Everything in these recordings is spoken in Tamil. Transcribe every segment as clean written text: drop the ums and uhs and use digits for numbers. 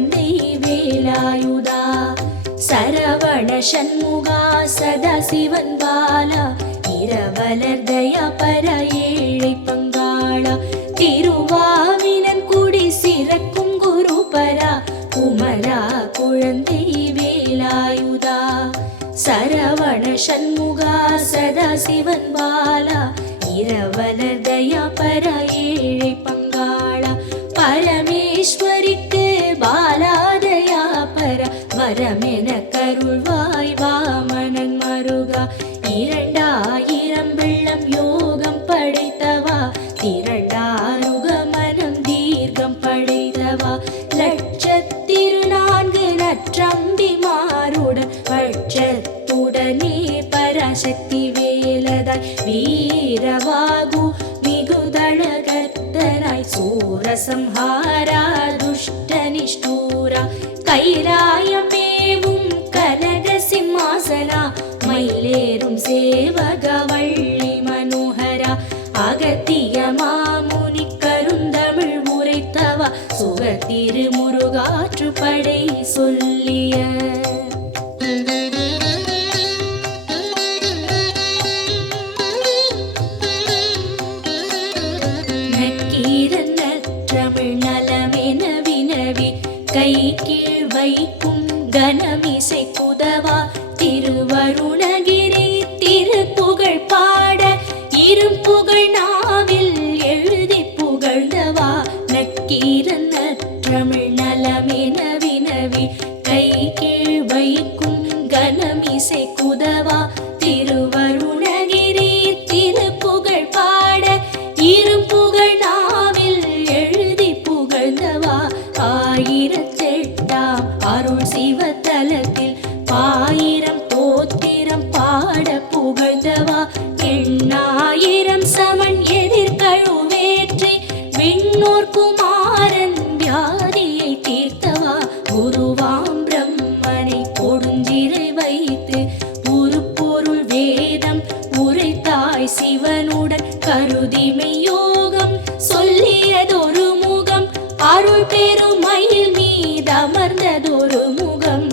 குழந்தை வேலாயுதா சரவண சண்முகா சதாசிவன் பாலா இரவலர் தயா பர ஏழை பங்காளா திருவாவினன் குடி சிறக்கும் குருபரா குமரா குழந்தை வேலாயுதா சரவண சண்முகா சதாசிவன் பாலா இரவலர் தயா பர ஏழை பங்காளா பரமேஸ்வரிக்கு பாலா தயா பர வரமென கருள்வாய் வாமனன் மருகா 2000 வெள்ளம் யோகம் படைத்தவா திரண்டாருக மனம் தீர்க்கம் படைத்தவா லட்சத்திருநான்கு நற்றம்பி மாறுடன் பட்சத்துடனே பராசக்தி வேலதாய் வீரவாகு மிகுதழகர்த்தனாய் சூரசம்ஹாரா துஷ்ட நிஷ்டூரா கைலாயமேவும் கனக சிம்மாசனா மயிலேறும் சேவக வள்ளி மனோகரா அகத்திய மாமுனி கருந்தமிழ் உரைத்தவா சுக திருமுருகாற்று படை சொல்லிய நக்கீரன் நற்றமிழ் நலமென வினவி கை கீழ் வைக்கும் கனமிசை குதவா திருவருணகிரி திருப்புகழ் பாட இரும்புகழ் நாவில் எழுதி புகழ்ந்தவா நக்கீரன் நற்றமிழ் நலமென வினவி கை கீழ் வைக்கும் கனமிசை குதவா திருவருணகிரி திருப்புகழ் பாட இரும்புகழ் நாவில் எழுதி புகழ்ந்தவா 1008 அருள் சிவத்தலத்தில் 1000 தோத்திரம் பாட புகழ்ந்தவா 8000 சமன் எதிர்கழுவேற்றி விண்ணோர் குமாரன் வியாதியை தீர்த்தவா குருவாம் பிரம்மனை கொடுஞ்சிறை வைத்து உருப்பொருள் வேதம் உரைத்தாய் சிவனுடன் கருதிமை யோகம் சொல்லியதொரு முகம் அருள் பெருமயில் மீதமர்ந்ததொரு முகம்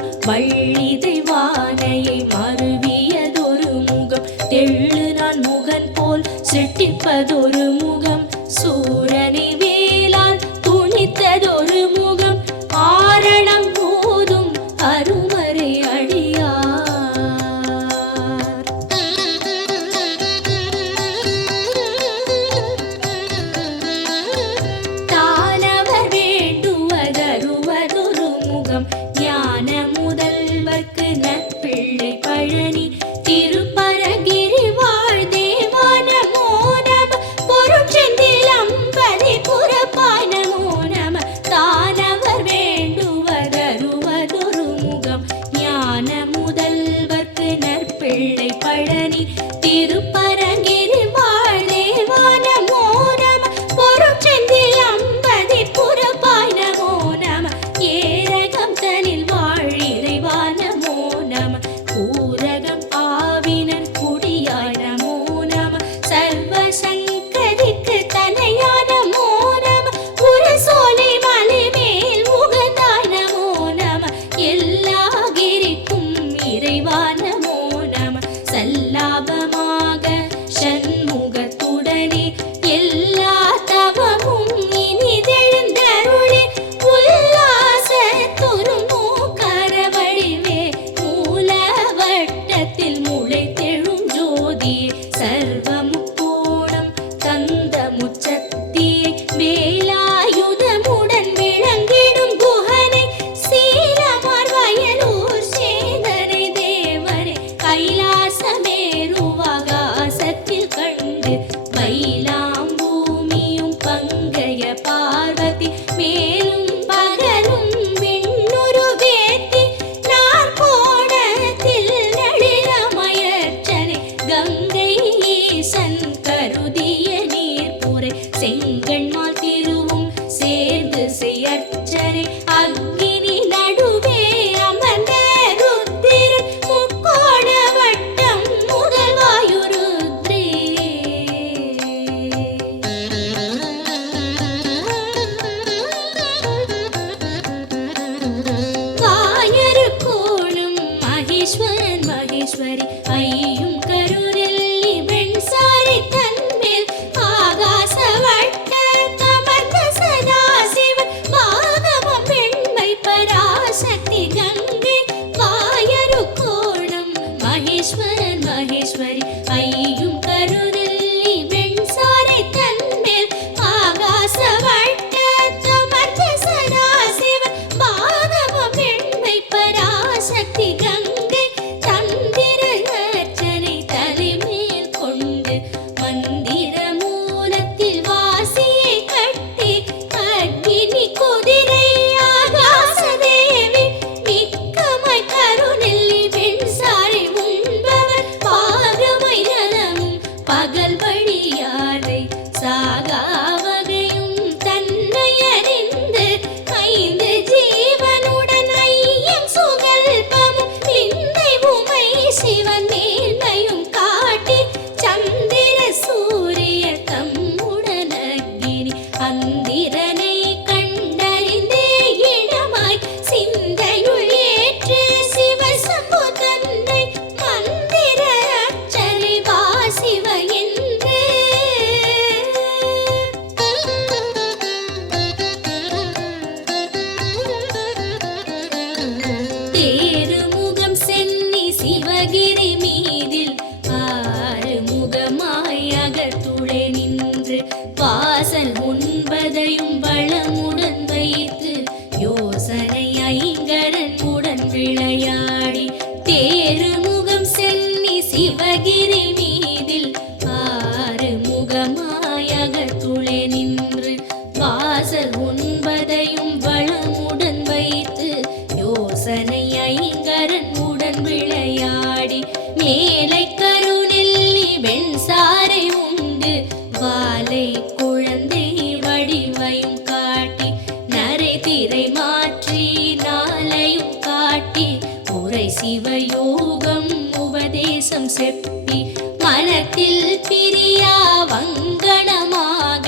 யோசனை ஐங்கரன் உடன் விளையாடி மேலை கருநெல்லி வெண்சாரை உண்டு வாலை குழந்தை வடிவையும் காட்டி நரை திரை மாற்றி நாளையும் காட்டி உரை சிவயோகம் உபதேசம் செப்பி மனத்தில் பிரியா வங்கணமாக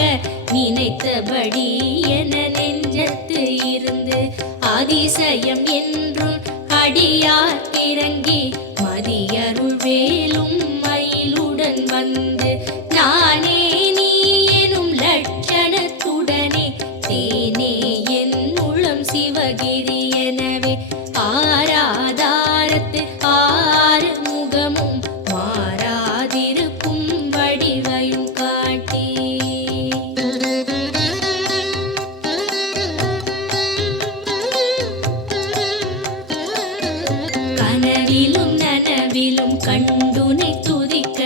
நினைத்தபடி என நெஞ்சத்து இருந்து அதிசயம் என்றும் அடியார் இறங்கி மதியருள் வேலும் மயிலுடன் வந்து நானே நீ எனும் லட்சணத்துடனே தேனே என் உளம் சிவகிரி எனவே ஆராதாரத்து ஆறு முகமும் மாறாதிருக்கும் வடிவையும் காட்டி கனவிலும் நனவிலும் கண்டுனை துதிக்க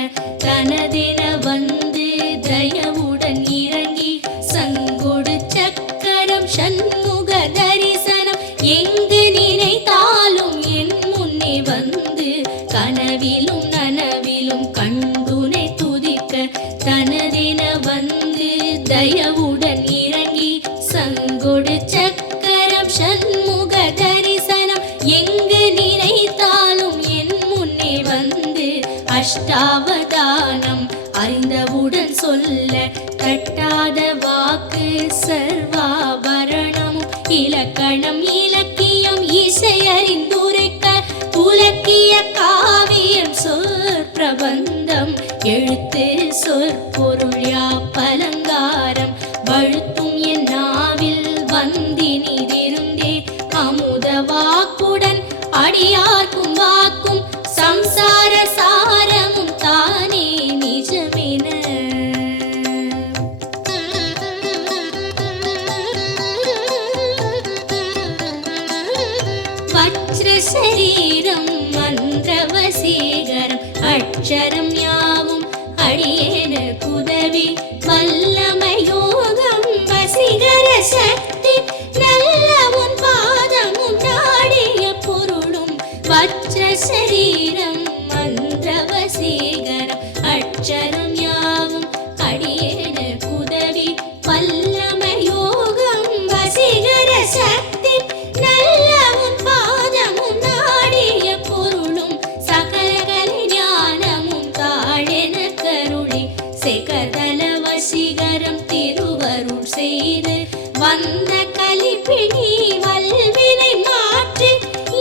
தனதென வந்து தயவுடன் இறங்கி சங்கொடு சக்கரம் சண்முக தரிசனம் எங்கு நினைத்தாலும் என் முன்னே வந்து கனவிலும் நனவிலும் கண்டுனை துதிக்க தனதென வந்து தயவுடன் இறங்கி சங்கொடு சக்கரம் சண்முக தரிசனம் எங்கு நினைத்தாலும் என் முன்னே வந்து அஷ்டாவதானம் அறிந்தவுடன் சொல்ல தட்டாத வாக்கு சர்வாபரணம் இலக்கணம் இலக்கியம் இசை அறிந்துரைக்க உலக்கிய காவியம் சொற்பிரபந்தம் எழுத்து சொற்பொருள் யாப்பலங்காரம் வழுத்தும் என் நாவில் வந்தினிதிருந்தே அமுத வாக்குடன் அடியார்க்கும் வாக்கும் சம்சார சாரமும் தானே நிஜமென வஜ்ர சரீரம் மந்திர வசீகரம் அட்சரம் யாவும் அடியேன குதவி வல்லமயோகம் வசீகர சக்தி நல்ல உன் பாதமும் நாடிய பொருளும் வஜ்ர சரீரம் மந்திர வசீகரம் அட்சரம் யாவும் அடியேன குதவி வல்லமயோகம் வசீகர சக்தி நல்ல உன் பாதமும் நாடிய பொருளும் சகலகலை ஞானமும் தாழென கருளி செகதல வசீகரம் திருவருள் செய்து வந்த கலிப்பிணி வல்வினை மாற்றி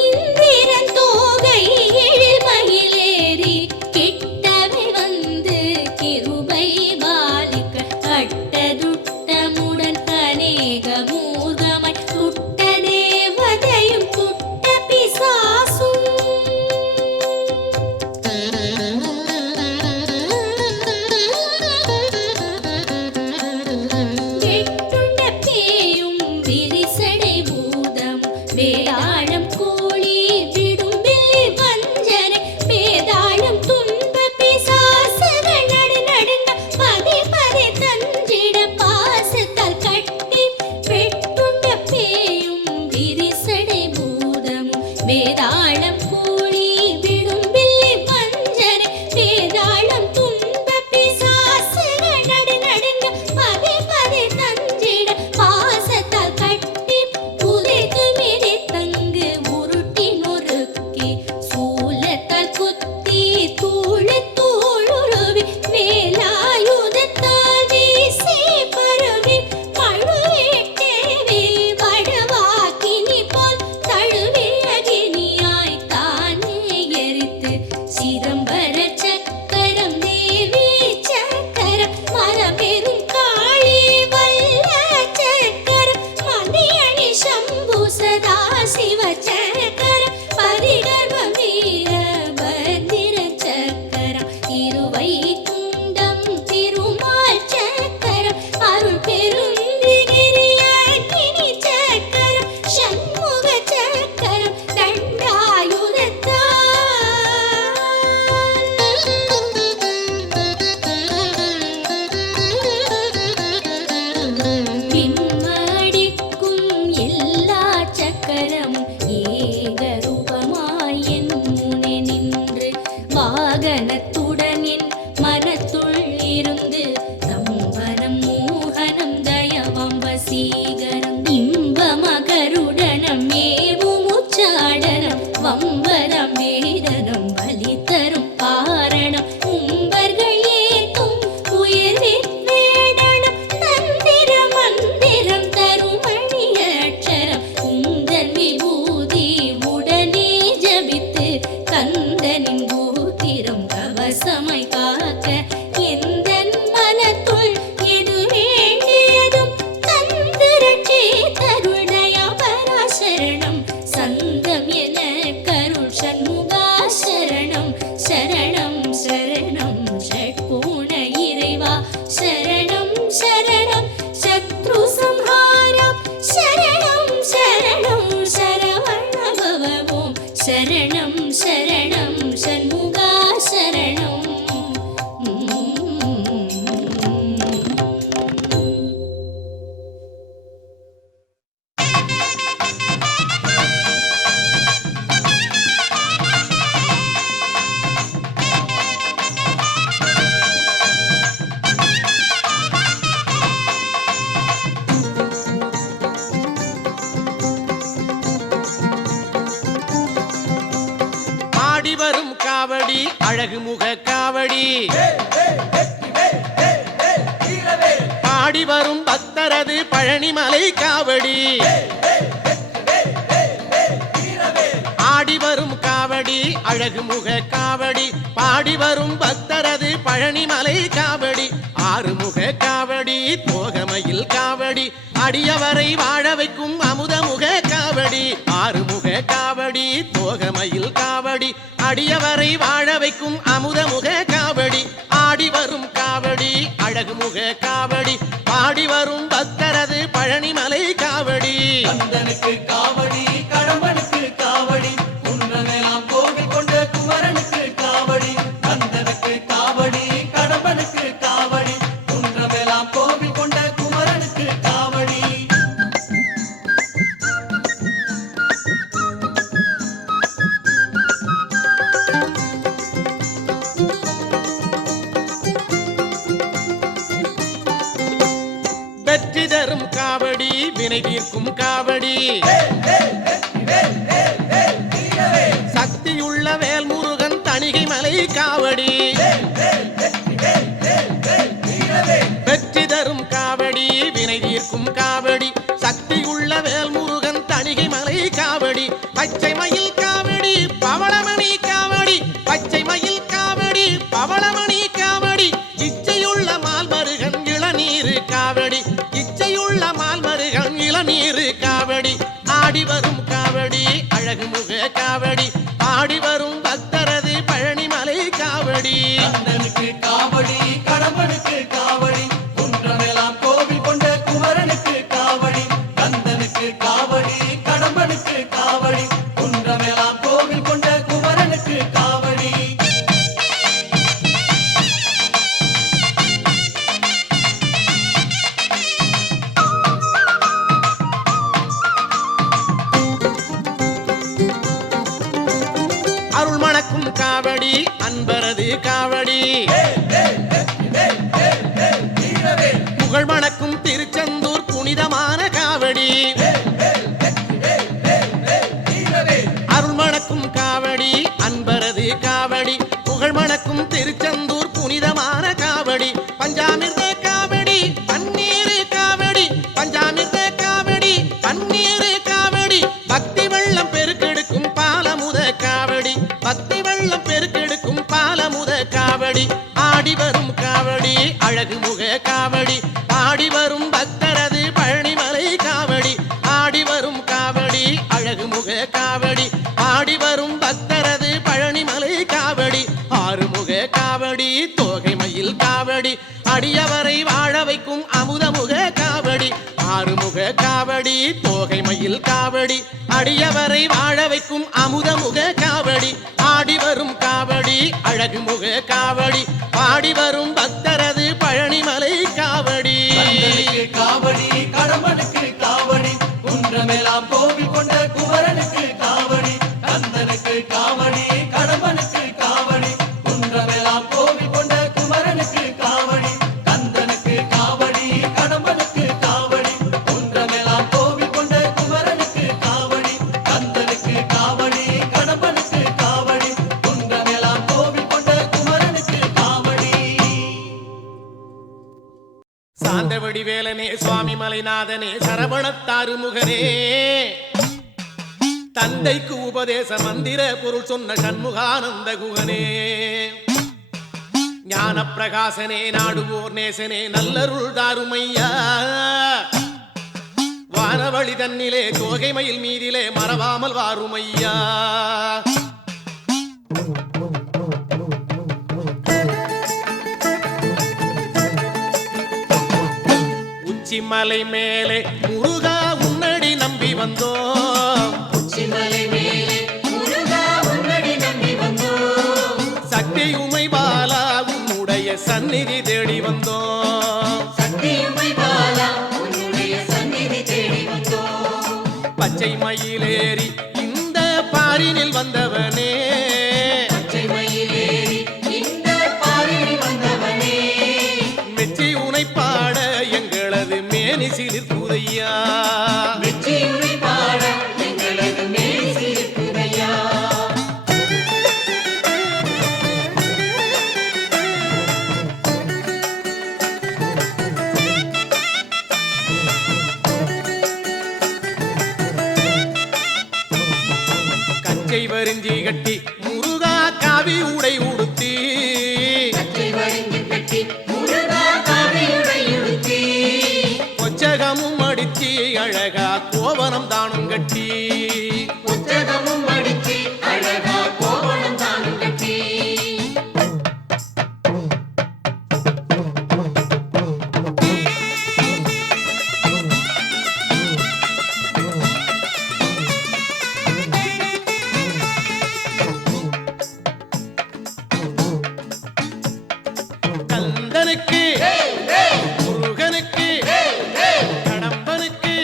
இந்திரன் தோகை எழில்மயிலேறி கிட்டவே வந்து கிருபை பாலிக்க அட்டதுட்டமுடன் அநேக மூர்கமாய் துட்ட தேவதையும் துட்ட பிசாசும் வெட்டுண்ட பேயும் விரிசடை பூதம் வேதாளம் கோழி விடும் வில்லி வஞ்சனை வேதாளம் துன்ப பிசாசுகள் நடு நடுங்க பதி பதி தஞ்சிட பாசத்தால் கட்டி வெட்டுண்ட பேயும் விரிசடை பூதமும் வேதாளம் கோழி விடும் வில்லி வஞ்சனை வேதாளம் துன்ப பிசாசுகள் நடு நடுங்க பதி பதி தஞ்சிட பாசத்தால் கட்டி புதைத்து மிதித்தங்கு உருட்டி நொறுக்கி சூலத்தால் குத்தி தூளி தூளுருவி வேலாயுதத்தால் வீசி பரவி பழுவேட்டேவி வடவாக்கினி போல் தழுவி அகினியாய் தானே எரித்து சிதம்பர சக்கரம் தேவி சக்கரம் மரபெரும் காளி வல்ல சக்கரம் மதியணி சம்பு சதா சிவ சக்கரம் பரிகர்வ வீர பத்திர சக்கரம் இருவை குண்டம் திருமால் சக்கரம் அருள் பெருந்திகிரிய அக்கினி சக்கரம் சண்முக சக்கரம் தண்டாயுதத்தால் விம்மடிக்கும் எல்லா சக்கரம் ஏ சரணம் சரணம் சண்முகா சரணம். வரும் காவடி அழகு முக காவடி பாடி வரும் பக்தரது பழனிமலை காவடி ஆடி வரும் காவடி அழகு முக காவடி பாடி வரும் பக்தரது பழனிமலை காவடி ஆறுமுக காவடி தோகமையில் காவடி அடியவரை வாழ வைக்கும் அமுதமுக காவடி ஆறுமுக காவடி தோகமையில் காவடி அடியவரை வாழ வைக்கும் அமுதமுக காவடி ஆடி வரும் காவடி அழகு முக காவடி பாடி வரும் பக்தரது பழனிமலை காவடி கந்தனுக்கு காவடி கடம்பனுக்கு காவடி குன்றமெல்லாம் கோவில் கொண்ட குமரனுக்கு காவடி கந்தனுக்கு காவடி கடம்பனுக்கு காவடி குன்றமெல்லாம் கோவில் கொண்ட குமரனுக்கு காவடி வெற்றி தரும் காவடி வினை தீர்க்கும் காவடி சக்தியுள்ள வேல் முருகன் தணிகை மலை காவடி வெற்றி தரும் காவடி வினை தீர்க்கும் காவடி சக்தியுள்ள வேல் முருகன் தணிகை மலை காவடி பச்சை மயில் காவடி பவளமணி காவடி பச்சை மயில் காவடி பவளமணி காவடி இச்சையுள்ள மால்மருகன் இளநீர் காவடி இச்சையுள்ள மால்மருகன் இளநீர் காவடி ஆடி வரும் காவடி அழகு முக காவடி பாடி வரும் பக்தரது பழனிமலை காவடி கந்தனுக்கு காவடி கடம்பனுக்கு காவடி குன்றமெல்லாம் கோவில் கொண்ட குமரனுக்கு காவடி கந்தனுக்கு காவடி கடம்பனுக்கு காவடி குன்றமெல்லாம் கோவில் கொண்ட குமரனுக்கு காவடி அருள் மணக்கும் காவடி அன்பரது காவடி புகழ் மணக்கும் திருச்செந்தூர் புனிதமான காவடி அருள் மணக்கும் காவடி அன்பரது காவடி புகழ் மணக்கும் திருச்செந்தூர் புனிதமான காவடி பஞ்சாமிர்த காவடி பன்னீர் காவடி பஞ்சாமிர்த காவடி பன்னீர் காவடி பக்தி வெள்ளம் பெருக்கெடுக்கும் பாலமுத காவடி பக்தி வெள்ளம் பெருக்கெடுக்கும் பாலமுத காவடி ஆடி வரும் காவடி அழகு முக காவடி பாடி வரும் பக்தரது பழனிமலை காவடி ஆடி வரும் காவடி அழகு முக காவடி பாடி வரும் பக்தரது பழனிமலை காவடி ஆறுமுக காவடி தோகை மயில் காவடி அடியவரை வாழ வைக்கும் அமுதமுக காவடி ஆறுமுக காவடி தோகை மயில் காவடி அடியவரை வாழ வைக்கும் அமுதமுக காவடி ஆடி வரும் காவடி அழகு முக காவடி பாடி வரும் பக்தரது பழனிமலை காவடி கந்தனுக்கு காவடி கடம்பனுக்கு காவடி குன்றமெல்லாம் கோவில் கொண்ட குமரனுக்கு காவடி கந்தனுக்கு காவடி கடம்பனுக்கு காவடி குன்றமெல்லாம் கோவில் கொண்ட குமரனுக்கு காவடி கந்தனுக்கு காவடி கடம்பனுக்கு காவடி குன்றமெல்லாம் கோவில் கொண்ட குமரனுக்கு காவடி கந்தனுக்கு காவடி கடம்பனுக்கு காவடி குன்றமெல்லாம் கோவில் கொண்ட குமரனுக்கு காவடி சாந்தவடி வேலனே சுவாமி மலைநாதனே சரவணத்தாறு முகனே தந்தைக்கு உபதேச மந்திர பொருள் சொன்ன சண்முகானந்த குகனே ஞான பிரகாசனே நாடுவோர் நேசனே நல்லருள் தாருமையா வானவழி தன்னிலே தோகை மயில் மீதிலே மறவாமல் வாருமையா உச்சிமலை மேலே முருகா உன்னடி நம்பி வந்தோம் உச்சிமலை மேலே முருகா வந்தோம். சக்தியுமை பாலா உன்னுடைய சந்நிதி தேடி வந்தோம். பச்சை மயிலேறி இந்த பாரினில் வந்தவனே, பச்சை மயிலேறி இந்த பாரில் வந்தவனே, மெச்சி உனை பாட எங்களது மேனி சிலிர்க்குதையா. வெற்றியுமை பாட எங்களது மேல் சிரிக்குதையா. கச்சை வரிஞ்சி கட்டி முருகா காவி உடை உடுத்தி, கச்சை வரிந்து கட்டி முருகா காவியுடை உடுத்தி, கொச்சகமும் அடிச்சி அழகா கோவனம் தானும் கட்டி, புத்தகமும் அடித்து அழகா கோவணம் தானும் கட்டி, கந்தனுக்கு முருகனுக்கு கடம்பனுக்கு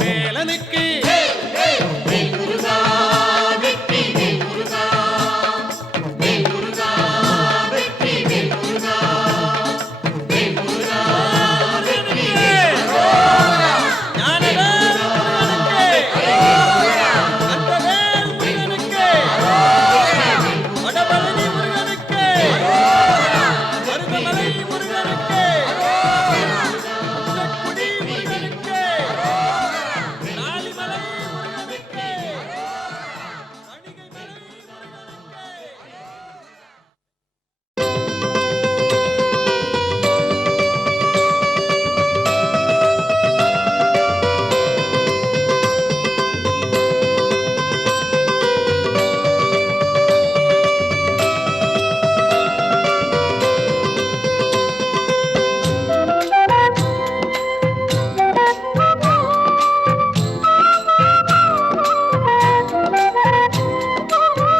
வேலனுக்கு வேல் முருகா வெற்றி வேல் முருகா, வேல் முருகா வெற்றி வேல் முருகா, வேல் முருகா வெற்றி வேல் முருகா. ஞானவேல் முருகனுக்கு, அந்தவேல் முருகனுக்கு, வடபழனி முருகனுக்கு, மருதமலை முருகனுக்கு, குடி முருகனுக்கு, நாலிமலை முருகனுக்கு, மணிகைமலை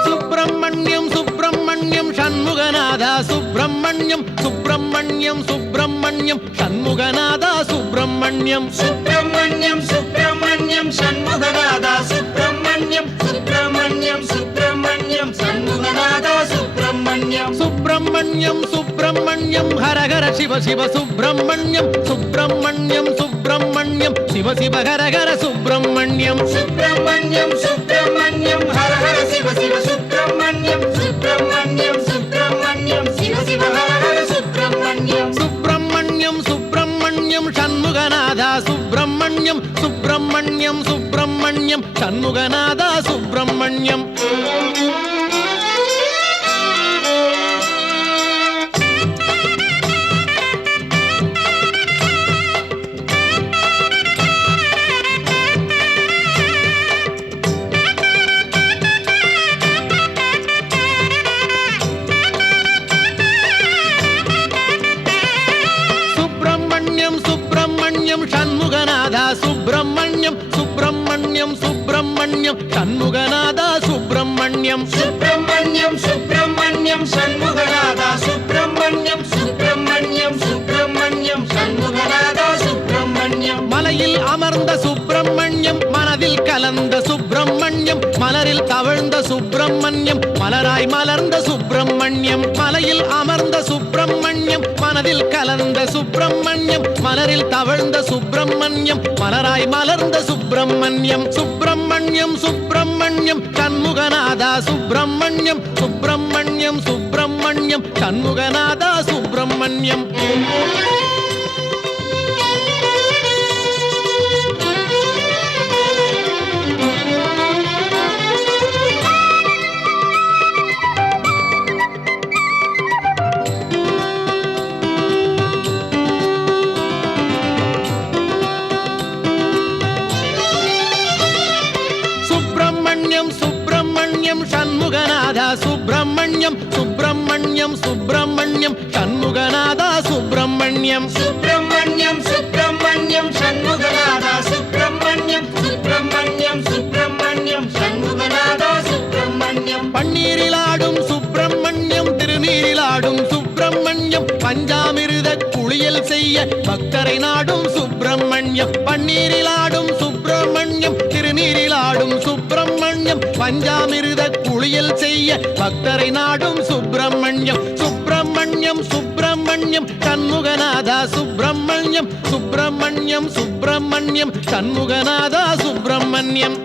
சுப்பிரமணியம் சுப்பிரமணியம் சண்முகநாதா சுப்பிரமணியம் சுப்பிரமணியம் சுப்பிரமணியம் சண்முகநாதா சுப்பிரமணியம் சுப்பிரமணியம் சுப்பிரமணியம் சண்முகநாதா சுப்பிரமணியம் சுப்பிரமணியம் சுப்பிரமணியம் சண்முகநாதா சுப்பிரமணியம் சுப்பிரமணியம் சுப்பிரமணியம் ஹரஹர சிவ சிவ சுப்பிரமணியம் சுப்பிரமணியம் சுப்பிரமணியம் சிவ சிவ ஹரஹர சுப்பிரமணியம் சுப்பிரமணியம் சுப்பிரமணியம் ஹர ஹர சிவ சிவ சுப்பிரமணியம் சுப்பிரமணியம் சுப்பிரமணியம் சிவ சிவ ஹர ஹர சுப்பிரமணியம் சுப்பிரமணியம் சுப்பிரமணியம் சண்முகநாதா சுப்பிரமணியம் சுப்பிரமணியம் சுப்பிரமணியம் சண்முகநாதா சுப்பிரமணியம் சுப்பிரமணியம் சுப்பிரமணியம் சண்முகநாதா சுப்பிரமணியம் சுப்பிரமணியம் சுப்பிரமணியம் சண்முகநாதா சுப்பிரமணியம் சுப்பிரமணியம் சுப்பிரமணியம் சண்முகநாதா சுப்பிரமணியம் சுப்பிரமணியம் சுப்பிரமணியம் சண்முகநாதா சுப்பிரமணியம் மலையில் அமர்ந்த சுப்பிரமணியம் மனதில் கலந்த சுப்பிரமணியம் மலரில் தவழ்ந்த சுப்பிரமணியம் மலராய் மலர்ந்த சுப்பிரமணியம் மலையில் அமர்ந்த சுப்பிரமணியம் மனதில் கலந்த சுப்பிரமணியம் மலரில் தவழ்ந்த சுப்பிரமணியம் மலராய் மலர்ந்த சுப்பிரமணியம் சுப்பிரமணியம் சுப்பிரமணியம் சண்முகநாதா சுப்பிரமணியம் சுப்பிரமணியம் சுப்பிரமணியம் சண்முகநாதா சுப்பிரமணியம் சுப்பிரமணியம் சுப்பிரமணியம் சண்முகநாதா சுப்பிரமணியம் சுப்பிரமணியம் சுப்பிரமணியம் சண்முகநாதா சுப்பிரமணியம் சுப்பிரமணியம் சுப்பிரமணியம் சண்முகநாதா சுப்பிரமணியம் சுப்பிரமணியம் சுப்பிரமணியம் சண்முகநாதா சுப்பிரமணியம் பன்னீரில் ஆடும் சுப்பிரமணியம் திருநீரில் ஆடும் சுப்பிரமணியம் பஞ்சாமிரு பக்தரை நாடும் சுப்பிரமணியம் பன்னீரிலாடும் சுப்பிரமணியம் திருநீரிலாடும் சுப்பிரமணியம் பஞ்சாமிர்த குளியல் செய்ய பக்தரை நாடும் சுப்பிரமணியம் சுப்பிரமணியம் சுப்பிரமணியம் சண்முகநாதா சுப்பிரமணியம் சுப்பிரமணியம் சுப்பிரமணியம் சண்முகநாதா சுப்பிரமணியம்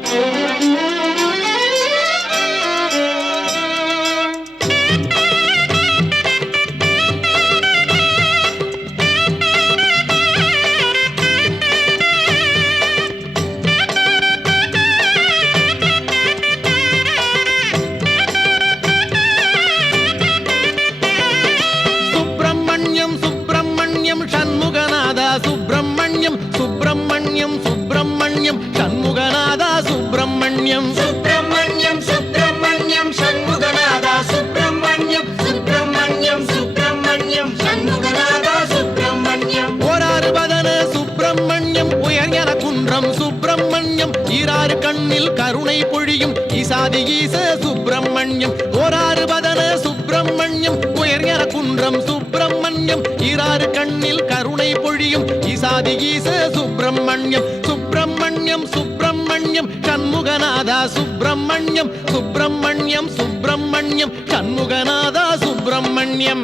சண்முகநாதா சுப்பிரமணியம் சுப்பிரமணியம் சுப்பிரமணியம் சண்முகநாதா சுப்பிரமணியம் சுப்பிரமணியம் சுப்பிரமணியம் சண்முகநாதா சுப்பிரமணியம் சுப்பிரமணியம் சுப்பிரமணியம் சண்முகநாதா சுப்பிரமணியம் ஓராறு பதன சுப்பிரமணியம் உயர்ஞன குன்றம் சுப்பிரமணியம் ஈராறு கண்ணில் கருணை பொழியும் ஈசாதி ஈச சுப்பிரமணியம் ஓராறு பதன சுப்பிரமணியம் உயர்ஞன குன்றம் சுப்பிரமணியம் ஈராறு கண்ணில் கருணை பொழியும் ஈசாதி ஈச சுப்பிரமணியம் சுப்பிரமணியம் சுப்பிரமணியம் சண்முகநாதா சுப்பிரமணியம் சுப்பிரமணியம் சுப்பிரமணியம் சண்முகநாதா சுப்பிரமணியம்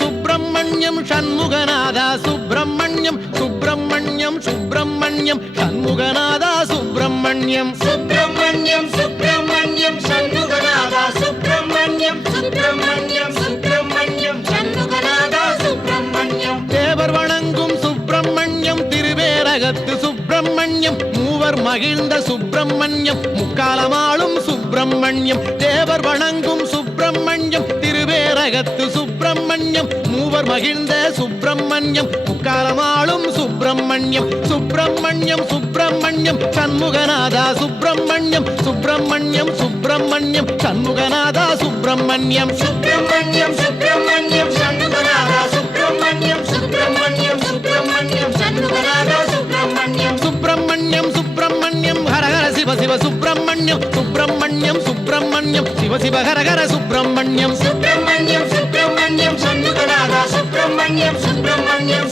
சுப்பிரமணியம் சண்முகநாதா சுப்பிரமணியம் சுப்பிரமணியம் சுப்பிரமணியம் சண்முகநாதா சுப்பிரமணியம் சுப்பிரமணியம் சுப்பிரமணியம் சண்முகநாதா சுப்பிரமணியம் சுப்பிரமணியம் சுப்பிரமணியம் சண்முகநாதா சுப்பிரமணியம் தேவர் வணங்கும் சுப்பிரமணியம் திருவேரகத்து சுப்பிரமணியம் மூவர் மகிழ்ந்த சுப்பிரமணியம் முக்காலமாளும் சுப்பிரமணியம் தேவர் வணங்கும் சுப்பிரமணியம் திருவேரகத்து சுப்பிரமணியம் மூவர் மகிழ்ந்த சுப்பிரமணியம் முக்காலமாளும் சுப்பிரமணியம் சுப்பிரமணியம் சுப்பிரமணியம் சண்முகநாதா சுப்பிரமணியம் சுப்பிரமணியம் சுப்பிரமணியம் சண்முகநாதா சுப்பிரமணியம் சுப்பிரமணியம் சுப்பிரமணியம் சண்முகநாதா சுப்பிரமணியம் சுப்பிரமணியம் சுப்பிரமணியம் சண்முகநாதா சுப்பிரமணியம் சுப்பிரமணியம் சுப்பிரமணியம் ஹரஹர சிவ சிவ சுப்பிரமணியம் சுப்பிரமணியம் சுப்பிரமணியம் சிவ சிவ ஹரஹர சுப்பிரமணியம் சுப்பிரமணியம் சுப்பிரமணியம் சண்முகநாதா சுப்பிரமணியம் சுப்பிரமணியம்